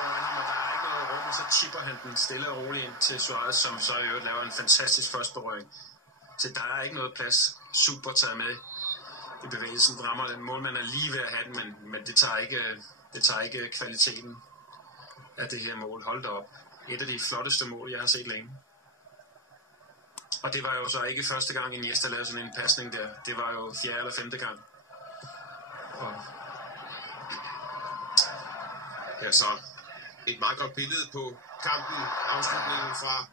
foran ham, og der er ikke noget rum, og så chipper han den stille og roligt ind til Suarez, som så i øvrigt laver en fantastisk første berøring. Så der er ikke noget plads. Super taget med i bevægelsen. Rammer den målmand er lige ved at have den, men det tager ikke kvaliteten af det her mål. Hold da op. Et af de flotteste mål, jeg har set længe. Og det var jo så ikke første gang, Iniesta lavede sådan en pasning der. Det var jo 4. eller 5. gang. Og ja, så et meget godt billede på kampen, afslutningen fra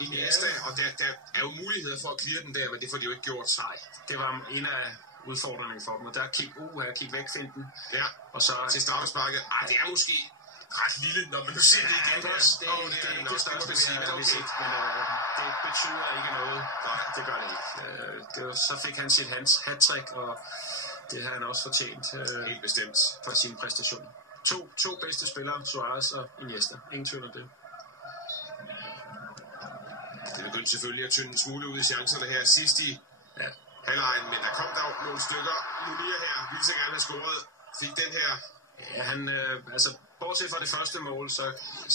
Iniesta, og der er jo muligheder for at clear den der, men det får de jo ikke gjort. Nej, det var en af udfordringerne for dem, og der kig væk finten. Ja, og så til startersparket. Det er måske ret lille, når man ser det igen. Det er ikke det største, vi har set, men det betyder ikke noget. Nej, det gør det ikke. Så fik han sit hat-trick, og det har han også fortjent. Helt bestemt. For sin præstation. To bedste spillere, Suarez og Iniesta. Ingen tvivl om det. Det begyndte selvfølgelig at tynde en smule ud i chancerne her sidst i halvlejen, men der kom der nogle stykker. Munir her ville så gerne have scoret. Fik den her. Ja, han, bortset fra det første mål,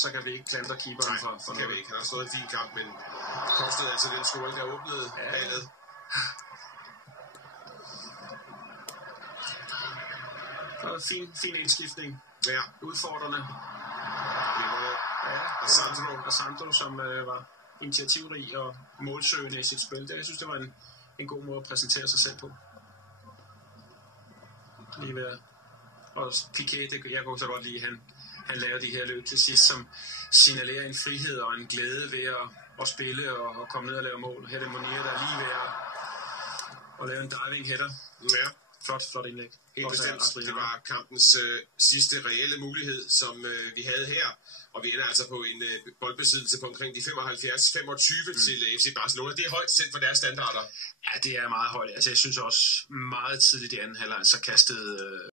så kan vi ikke klandre keeperen for noget. Kan vi ikke. Han har stået en fin kamp, men kostede altså den scoring, der åbnede ballet. Det var en fin indskiftning. Ja. Udfordrende. Ja. Og Sandro, som var initiativrig og målsøgende i sit spil. Jeg synes, det var en god måde at præsentere sig selv på. Lige ved. Og Piqué, jeg kunne så godt lide, han laver de her løb til sidst, som signalerer en frihed og en glæde ved at spille og komme ned og lave mål. Her er det Munir, der er lige ved at lave en diving header. Ja. Flot indlæg. Helt bestemt. Det var kampens sidste reelle mulighed, som vi havde her. Og vi ender altså på en boldbesiddelse på omkring de 75-25 til FC Barcelona. Det er højt set for deres standarder. Ja, det er meget højt. Altså, jeg synes også meget tidligt i anden halvleg, så kastede